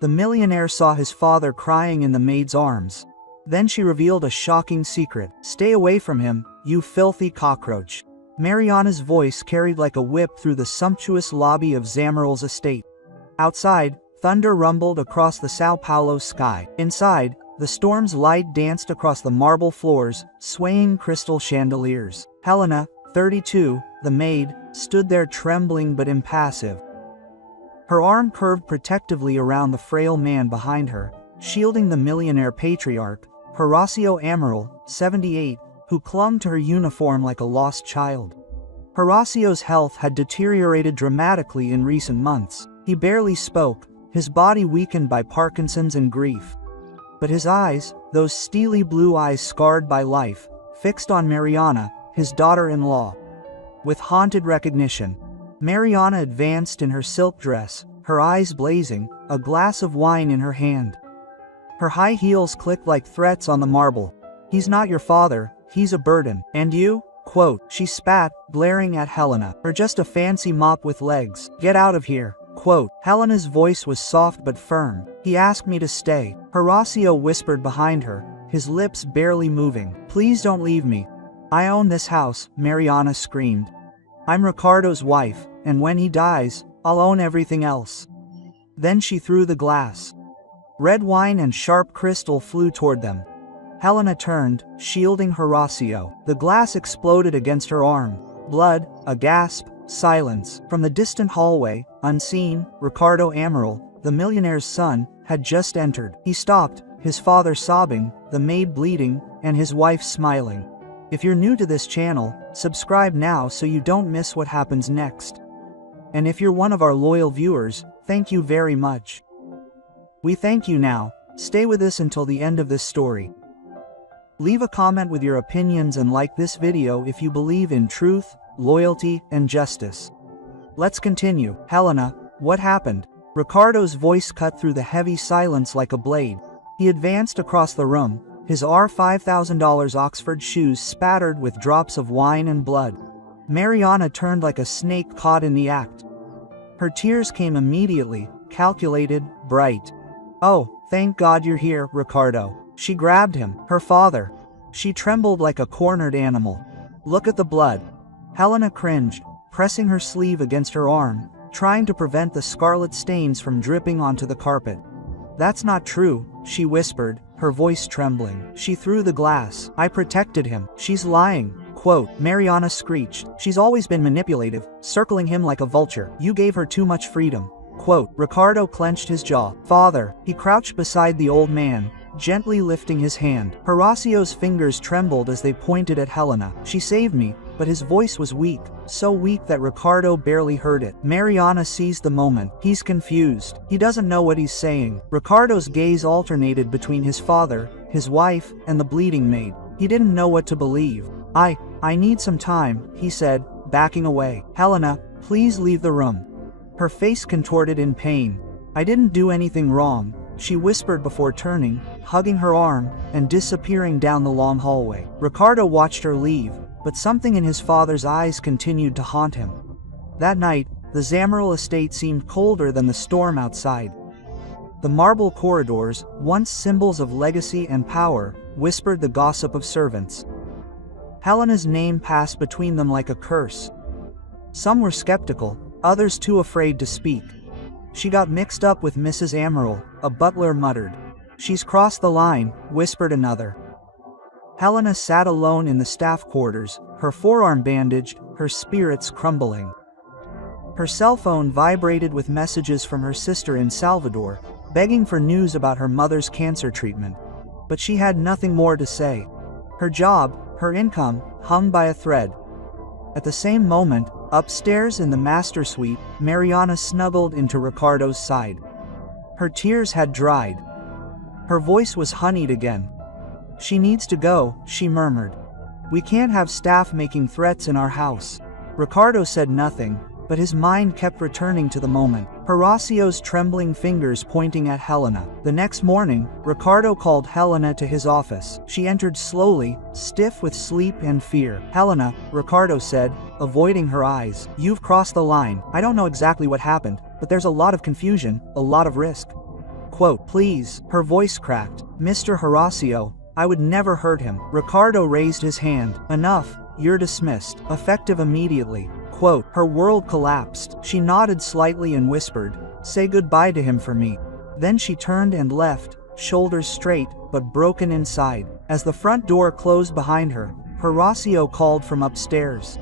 The millionaire saw his father crying in the maid's arms. Then she revealed a shocking secret. "Stay away from him, you filthy cockroach." Mariana's voice carried like a whip through the sumptuous lobby of Zamaral's estate. Outside, thunder rumbled across the Sao Paulo sky. Inside, the storm's light danced across the marble floors, swaying crystal chandeliers. Helena, 32, the maid, stood there trembling but impassive. Her arm curved protectively around the frail man behind her, shielding the millionaire patriarch, Horacio Amaral, 78, who clung to her uniform like a lost child. Horacio's health had deteriorated dramatically in recent months. He barely spoke, his body weakened by Parkinson's and grief. But his eyes, those steely blue eyes scarred by life, fixed on Mariana, his daughter-in-law. With haunted recognition, Mariana advanced in her silk dress, her eyes blazing, a glass of wine in her hand. Her high heels clicked like threats on the marble. "He's not your father, he's a burden. And you?" Quote, she spat, glaring at Helena. "Or just a fancy mop with legs. Get out of here." Quote, Helena's voice was soft but firm. "He asked me to stay." Horacio whispered behind her, his lips barely moving. "Please don't leave me. I own this house," Mariana screamed. "I'm Ricardo's wife, and when he dies, I'll own everything else." Then she threw the glass. Red wine and sharp crystal flew toward them. Helena turned, shielding Horacio. The glass exploded against her arm. Blood, a gasp, silence. From the distant hallway, unseen, Ricardo Amaral, the millionaire's son, had just entered. He stopped, his father sobbing, the maid bleeding, and his wife smiling. If you're new to this channel, subscribe now so you don't miss what happens next. And if you're one of our loyal viewers, thank you very much. We thank you now. Stay with us until the end of this story. Leave a comment with your opinions and like this video if you believe in truth, loyalty, and justice. Let's continue. Helena, what happened? Ricardo's voice cut through the heavy silence like a blade. He advanced across the room, his $5,000 Oxford shoes spattered with drops of wine and blood. Mariana turned like a snake caught in the act. Her tears came immediately, calculated, bright. "Oh, thank God you're here, Ricardo." She grabbed him, her father. She trembled like a cornered animal. "Look at the blood." Helena cringed, pressing her sleeve against her arm, trying to prevent the scarlet stains from dripping onto the carpet. "That's not true," she whispered, her voice trembling. She threw the glass. "I protected him." "She's lying." Quote, Mariana screeched. "She's always been manipulative, circling him like a vulture. You gave her too much freedom." Quote, Ricardo clenched his jaw. "Father." He crouched beside the old man, gently lifting his hand. Horacio's fingers trembled as they pointed at Helena. "She saved me," but his voice was weak, so weak that Ricardo barely heard it. Mariana seized the moment. He's confused. He doesn't know what he's saying. Ricardo's gaze alternated between his father, his wife, and the bleeding maid. He didn't know what to believe. I need some time," he said, backing away. "Helena, please leave the room." Her face contorted in pain. "I didn't do anything wrong," she whispered before turning, hugging her arm, and disappearing down the long hallway. Ricardo watched her leave, but something in his father's eyes continued to haunt him. That night, the Zamaral estate seemed colder than the storm outside. The marble corridors, once symbols of legacy and power, whispered the gossip of servants. Helena's name passed between them like a curse. Some were skeptical, others too afraid to speak. "She got mixed up with Mrs. Amaral," a butler muttered. "She's crossed the line," whispered another. Helena sat alone in the staff quarters, her forearm bandaged, her spirits crumbling. Her cell phone vibrated with messages from her sister in Salvador, begging for news about her mother's cancer treatment. But she had nothing more to say. Her job, her income, hung by a thread. At the same moment, upstairs in the master suite, Mariana snuggled into Ricardo's side. Her tears had dried. Her voice was honeyed again. "She needs to go," she murmured. "We can't have staff making threats in our house." Ricardo said nothing, but his mind kept returning to the moment. Horacio's trembling fingers pointing at Helena. The next morning, Ricardo called Helena to his office. She entered slowly, stiff with sleep and fear. "Helena," Ricardo said, avoiding her eyes. "You've crossed the line. I don't know exactly what happened, but there's a lot of confusion, a lot of risk." Quote, please, her voice cracked. Mr. Horacio, I would never hurt him. Ricardo raised his hand. Enough, you're dismissed. Effective immediately. Quote, her world collapsed. She nodded slightly and whispered, say goodbye to him for me. Then she turned and left, shoulders straight, but broken inside. As the front door closed behind her, Horacio called from upstairs.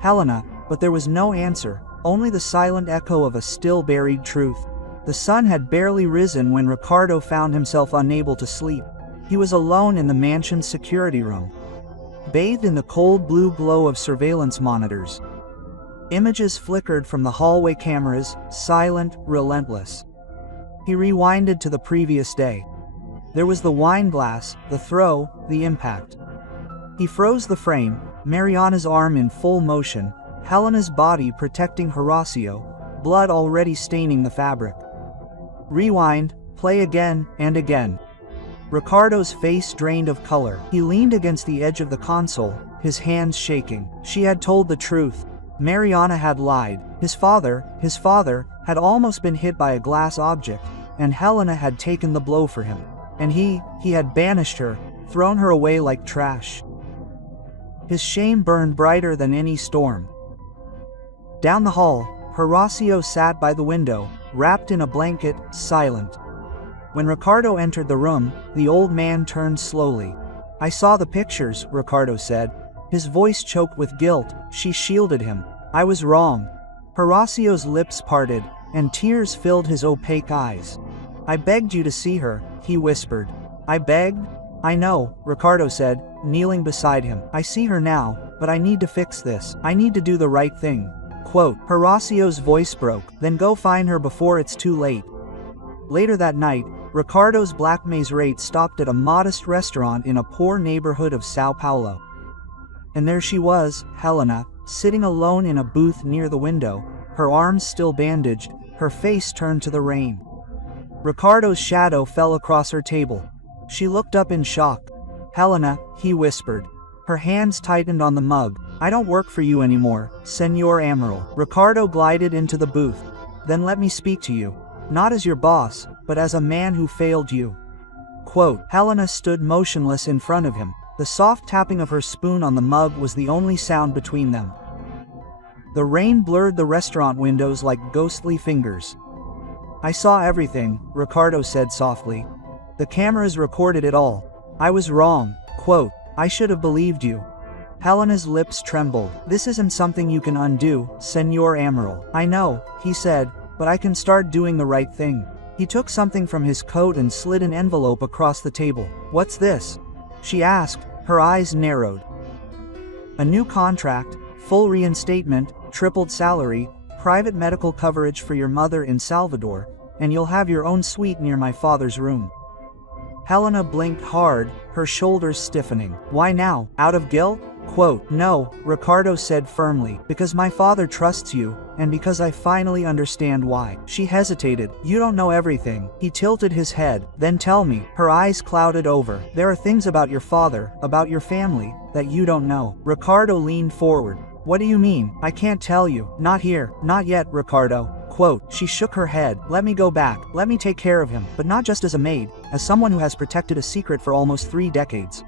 Helena, but there was no answer, only the silent echo of a still buried truth. The sun had barely risen when Ricardo found himself unable to sleep. He was alone in the mansion's security room, bathed in the cold blue glow of surveillance monitors. Images flickered from the hallway cameras, silent, relentless. He rewinded to the previous day. There was the wine glass, the throw, the impact. He froze the frame, Mariana's arm in full motion, Helena's body protecting Horacio, blood already staining the fabric. Rewind, play again, and again. Ricardo's face drained of color. He leaned against the edge of the console, his hands shaking. She had told the truth. Mariana had lied. His father, had almost been hit by a glass object, and Helena had taken the blow for him. And he had banished her, thrown her away like trash. His shame burned brighter than any storm. Down the hall, Horacio sat by the window, wrapped in a blanket, silent. When Ricardo entered the room, the old man turned slowly. I saw the pictures, Ricardo said. His voice choked with guilt. She shielded him. I was wrong. Horacio's lips parted, and tears filled his opaque eyes. I begged you to see her, he whispered. I begged? I know, Ricardo said, kneeling beside him. I see her now, but I need to fix this. I need to do the right thing. Quote, Horacio's voice broke. Then go find her before it's too late. Later that night, Ricardo's Black Maze rate stopped at a modest restaurant in a poor neighborhood of Sao Paulo. And there she was, Helena, sitting alone in a booth near the window, her arms still bandaged, her face turned to the rain. Ricardo's shadow fell across her table. She looked up in shock. Helena, he whispered. Her hands tightened on the mug. I don't work for you anymore, Senor Amaral. Ricardo glided into the booth. Then let me speak to you. Not as your boss, but as a man who failed you. Quote, Helena stood motionless in front of him. The soft tapping of her spoon on the mug was the only sound between them. The rain blurred the restaurant windows like ghostly fingers. I saw everything, Ricardo said softly. The cameras recorded it all. I was wrong. Quote, I should have believed you. Helena's lips trembled. This isn't something you can undo, Senor Amaral. I know, he said, but I can start doing the right thing. He took something from his coat and slid an envelope across the table. What's this? She asked, her eyes narrowed. A new contract, full reinstatement, tripled salary, private medical coverage for your mother in Salvador, and you'll have your own suite near my father's room. Helena blinked hard, her shoulders stiffening. Why now? Out of guilt? Quote, no, Ricardo said firmly, because my father trusts you, and because I finally understand why. She hesitated. You don't know everything. He tilted his head. Then tell me. Her eyes clouded over. There are things about your father, about your family, that you don't know. Ricardo leaned forward. What do you mean? I can't tell you. Not here. Not yet, Ricardo. Quote, she shook her head. Let me go back. Let me take care of him, but not just as a maid, as someone who has protected a secret for almost 3 decades.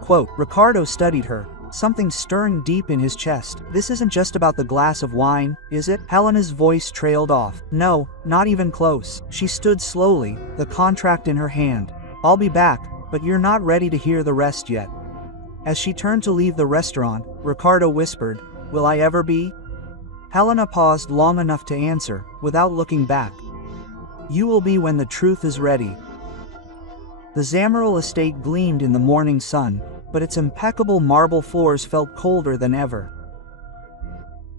Quote, Ricardo studied her, something stirring deep in his chest. This isn't just about the glass of wine, is it? Helena's voice trailed off. No, not even close. She stood slowly, the contract in her hand. I'll be back, but you're not ready to hear the rest yet. As she turned to leave the restaurant, Ricardo whispered, will I ever be? Helena paused long enough to answer, without looking back. You will be when the truth is ready. The Zamaral estate gleamed in the morning sun, but its impeccable marble floors felt colder than ever.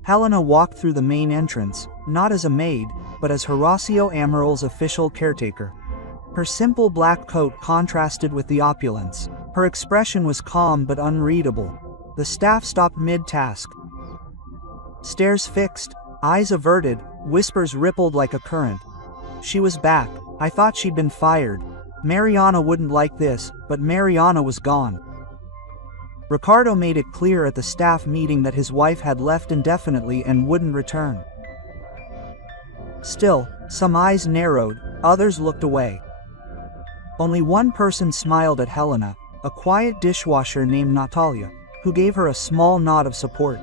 Helena walked through the main entrance, not as a maid, but as Horacio Amaral's official caretaker. Her simple black coat contrasted with the opulence. Her expression was calm but unreadable. The staff stopped mid-task. Stares fixed, eyes averted, whispers rippled like a current. She was back. I thought she'd been fired. Mariana wouldn't like this, but Mariana was gone. Ricardo made it clear at the staff meeting that his wife had left indefinitely and wouldn't return. Still, some eyes narrowed, others looked away. Only one person smiled at Helena, a quiet dishwasher named Natalia, who gave her a small nod of support.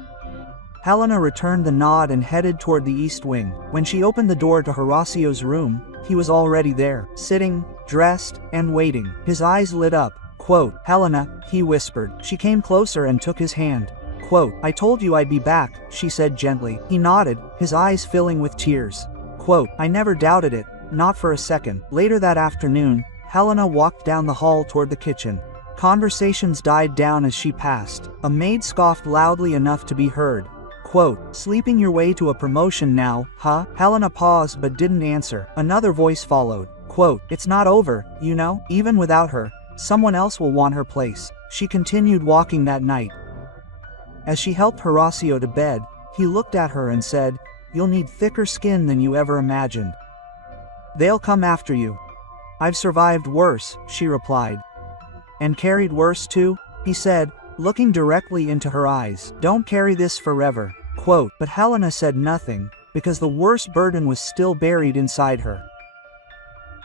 Helena returned the nod and headed toward the east wing. When she opened the door to Horacio's room, he was already there, sitting, dressed, and waiting. His eyes lit up. Quote, "Helena," he whispered. She came closer and took his hand. Quote, "I told you I'd be back," she said gently. He nodded, his eyes filling with tears. Quote, "I never doubted it, not for a second." Later that afternoon, Helena walked down the hall toward the kitchen. Conversations died down as she passed. A maid scoffed loudly enough to be heard. Quote, "Sleeping your way to a promotion now, huh?" Helena paused but didn't answer. Another voice followed. Quote, "It's not over, you know. Even without her, someone else will want her place." She continued walking that night. As she helped Horacio to bed, he looked at her and said, "You'll need thicker skin than you ever imagined. They'll come after you." "I've survived worse," she replied. "And carried worse too?" he said, looking directly into her eyes. "Don't carry this forever." Quote, but Helena said nothing, because the worst burden was still buried inside her.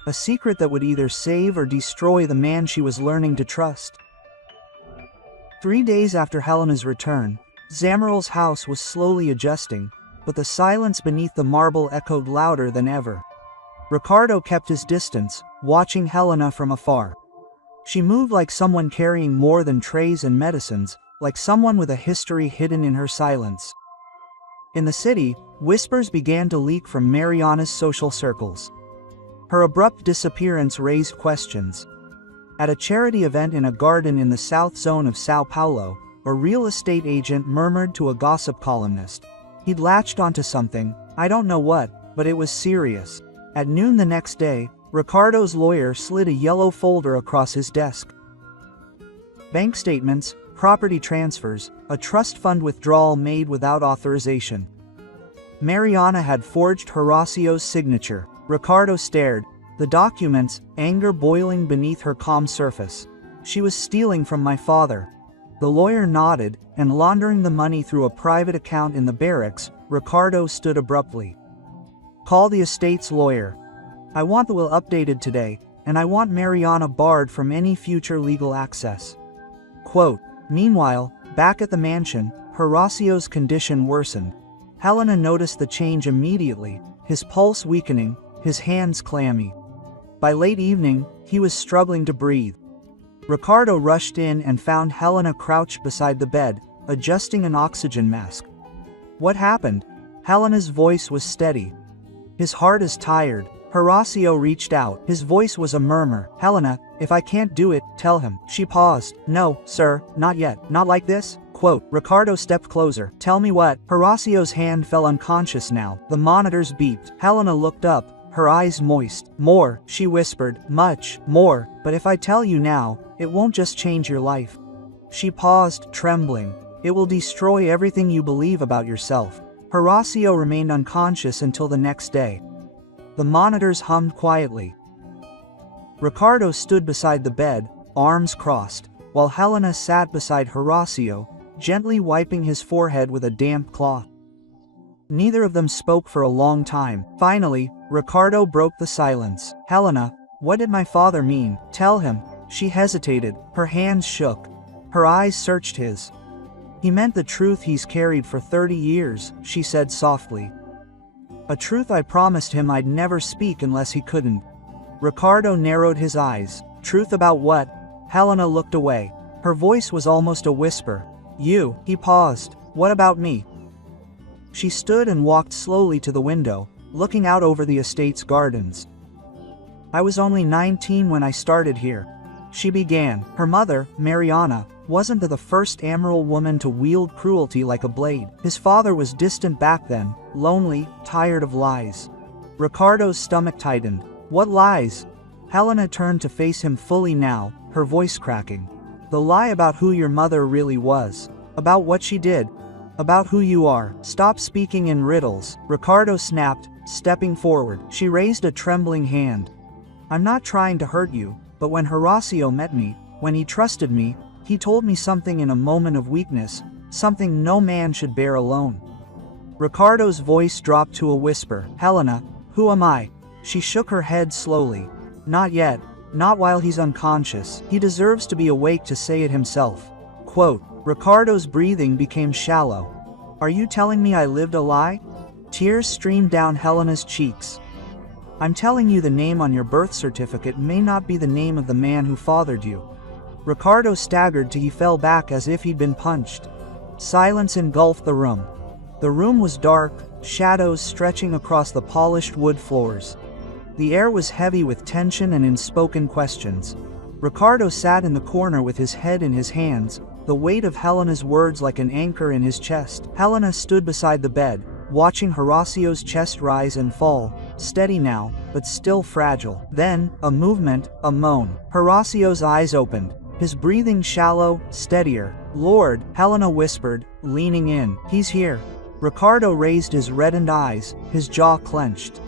A secret that would either save or destroy the man she was learning to trust. 3 days after Helena's return, Zamaral's house was slowly adjusting, but the silence beneath the marble echoed louder than ever. Ricardo kept his distance, watching Helena from afar. She moved like someone carrying more than trays and medicines, like someone with a history hidden in her silence. In the city, whispers began to leak from Mariana's social circles. Her abrupt disappearance raised questions. At a charity event in a garden in the south zone of Sao Paulo, a real estate agent murmured to a gossip columnist. He'd latched onto something, I don't know what, but it was serious. At noon the next day, Ricardo's lawyer slid a yellow folder across his desk. Bank statements, property transfers, a trust fund withdrawal made without authorization. Mariana had forged Horacio's signature. Ricardo stared. The documents, anger boiling beneath her calm surface. "She was stealing from my father." The lawyer nodded, and laundering the money through a private account in the barracks, Ricardo stood abruptly. "Call the estate's lawyer. I want the will updated today, and I want Mariana barred from any future legal access." Quote, meanwhile, back at the mansion, Horacio's condition worsened. Helena noticed the change immediately, his pulse weakening, his hands clammy. By late evening, he was struggling to breathe. Ricardo rushed in and found Helena crouched beside the bed, adjusting an oxygen mask. "What happened?" Helena's voice was steady. "His heart is tired." Horacio reached out. His voice was a murmur. "Helena, if I can't do it, tell him." She paused. "No, sir, not yet. Not like this." Quote, Ricardo stepped closer. "Tell me what?" Horacio's hand fell unconscious now. The monitors beeped. Helena looked up, her eyes moist. "More," she whispered. "Much more. But if I tell you now, it won't just change your life." She paused, trembling. "It will destroy everything you believe about yourself." Horacio remained unconscious until the next day. The monitors hummed quietly. Ricardo stood beside the bed, arms crossed, while Helena sat beside Horacio, gently wiping his forehead with a damp cloth. Neither of them spoke for a long time. Finally, Ricardo broke the silence. "Helena, what did my father mean? Tell him." She hesitated, her hands shook. Her eyes searched his. "He meant the truth he's carried for 30 years, she said softly. "A truth I promised him I'd never speak unless he couldn't." Ricardo narrowed his eyes. "Truth about what?" Helena looked away. Her voice was almost a whisper. "You." He paused. "What about me?" She stood and walked slowly to the window, looking out over the estate's gardens. "I was only 19 when I started here," she began. Her mother, Mariana, wasn't the first Amaral woman to wield cruelty like a blade. His father was distant back then, lonely, tired of lies. Ricardo's stomach tightened. "What lies?" Helena turned to face him fully now, her voice cracking. "The lie about who your mother really was. About what she did. About who you are. Stop speaking in riddles," Ricardo snapped, stepping forward. She raised a trembling hand. "I'm not trying to hurt you, but when Horacio met me, when he trusted me, he told me something in a moment of weakness, something no man should bear alone." Ricardo's voice dropped to a whisper. "Helena, who am I?" She shook her head slowly. "Not yet." Not while he's unconscious. He deserves to be awake to say it himself. Quote, Ricardo's breathing became shallow. Are you telling me I lived a lie? Tears streamed down Helena's cheeks. I'm telling you the name on your birth certificate may not be the name of the man who fathered you. Ricardo staggered till he fell back as if he'd been punched. Silence engulfed the room. The room was dark, shadows stretching across the polished wood floors. The air was heavy with tension and unspoken questions. Ricardo sat in the corner with his head in his hands, the weight of Helena's words like an anchor in his chest. Helena stood beside the bed, watching Horacio's chest rise and fall, steady now, but still fragile. Then, a movement, a moan. Horacio's eyes opened, his breathing shallow, steadier. Lord, Helena whispered, leaning in. He's here. Ricardo raised his reddened eyes, his jaw clenched.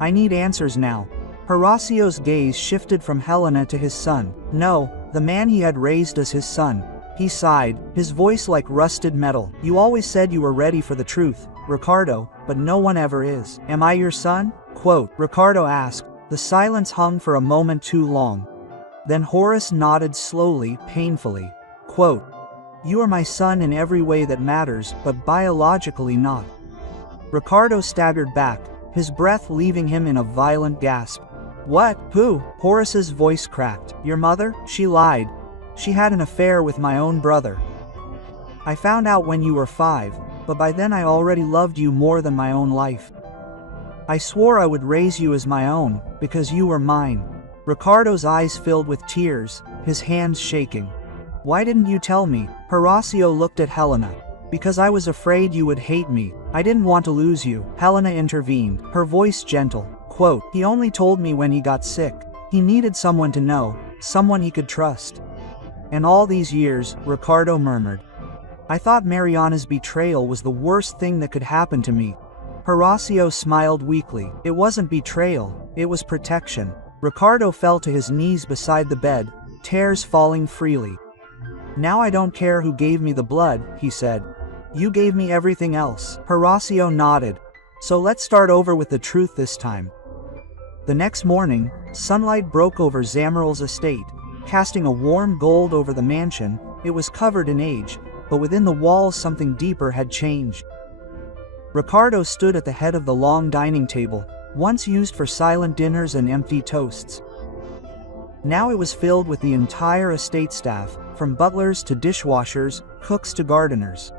I need answers now. Horacio's gaze shifted from Helena to his son. No, the man he had raised as his son. He sighed, his voice like rusted metal. You always said you were ready for the truth, Ricardo, but no one ever is. Am I your son? Quote, Ricardo asked. The silence hung for a moment too long. Then Horace nodded slowly, painfully. Quote, You are my son in every way that matters, but biologically not. Ricardo staggered back, his breath leaving him in a violent gasp. What? Who? Horace's voice cracked. Your mother? She lied. She had an affair with my own brother. I found out when you were 5, but by then I already loved you more than my own life. I swore I would raise you as my own, because you were mine. Ricardo's eyes filled with tears, his hands shaking. Why didn't you tell me? Horacio looked at Helena. Because I was afraid you would hate me. I didn't want to lose you. Helena intervened, her voice gentle. Quote, He only told me when he got sick. He needed someone to know, someone he could trust. And all these years, Ricardo murmured. I thought Mariana's betrayal was the worst thing that could happen to me. Horacio smiled weakly. It wasn't betrayal, it was protection. Ricardo fell to his knees beside the bed, tears falling freely. Now I don't care who gave me the blood, he said. You gave me everything else. Horacio nodded. So let's start over with the truth this time. The next morning, sunlight broke over Zamaral's estate, casting a warm gold over the mansion. It was covered in age, but within the walls something deeper had changed. Ricardo stood at the head of the long dining table, once used for silent dinners and empty toasts. Now it was filled with the entire estate staff, from butlers to dishwashers, cooks to gardeners.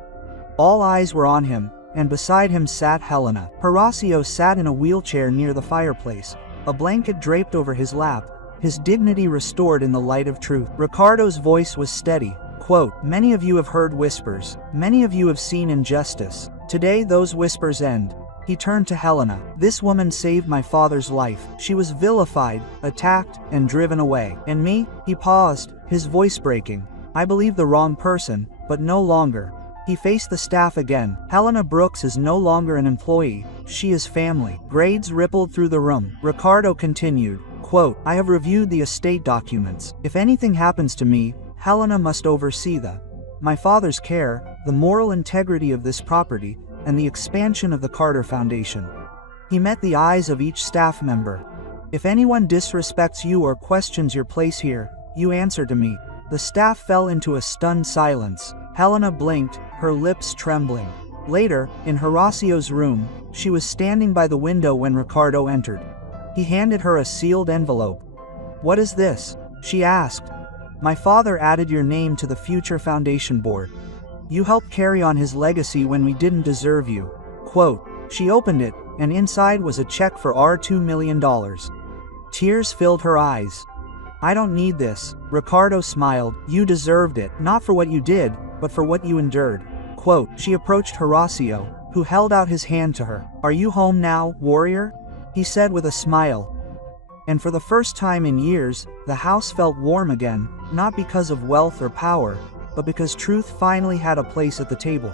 All eyes were on him, and beside him sat Helena. Horacio sat in a wheelchair near the fireplace, a blanket draped over his lap, his dignity restored in the light of truth. Ricardo's voice was steady. Quote, Many of you have heard whispers. Many of you have seen injustice. Today those whispers end. He turned to Helena. This woman saved my father's life. She was vilified, attacked, and driven away. And me? He paused, his voice breaking. I believed the wrong person, but no longer. He faced the staff again. Helena Brooks is no longer an employee. She is family. Grades rippled through the room. Ricardo continued. Quote, I have reviewed the estate documents. If anything happens to me, Helena must oversee my father's care, the moral integrity of this property, and the expansion of the Carter Foundation. He met the eyes of each staff member. If anyone disrespects you or questions your place here, you answer to me. The staff fell into a stunned silence. Helena blinked, her lips trembling. Later, in Horacio's room, she was standing by the window when Ricardo entered. He handed her a sealed envelope. What is this? She asked. My father added your name to the future foundation board. You helped carry on his legacy when we didn't deserve you. Quote, she opened it, and inside was a check for $2 million. Tears filled her eyes. I don't need this, Ricardo smiled. You deserved it, not for what you did, but for what you endured. Quote, she approached Horacio, who held out his hand to her. Are you home now, warrior? He said with a smile. And for the first time in years, the house felt warm again, not because of wealth or power, but because truth finally had a place at the table.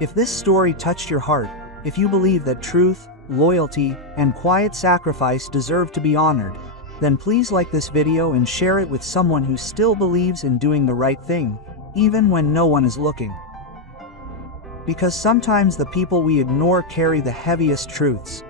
If this story touched your heart, if you believe that truth, loyalty, and quiet sacrifice deserve to be honored, then please like this video and share it with someone who still believes in doing the right thing, even when no one is looking. Because sometimes the people we ignore carry the heaviest truths.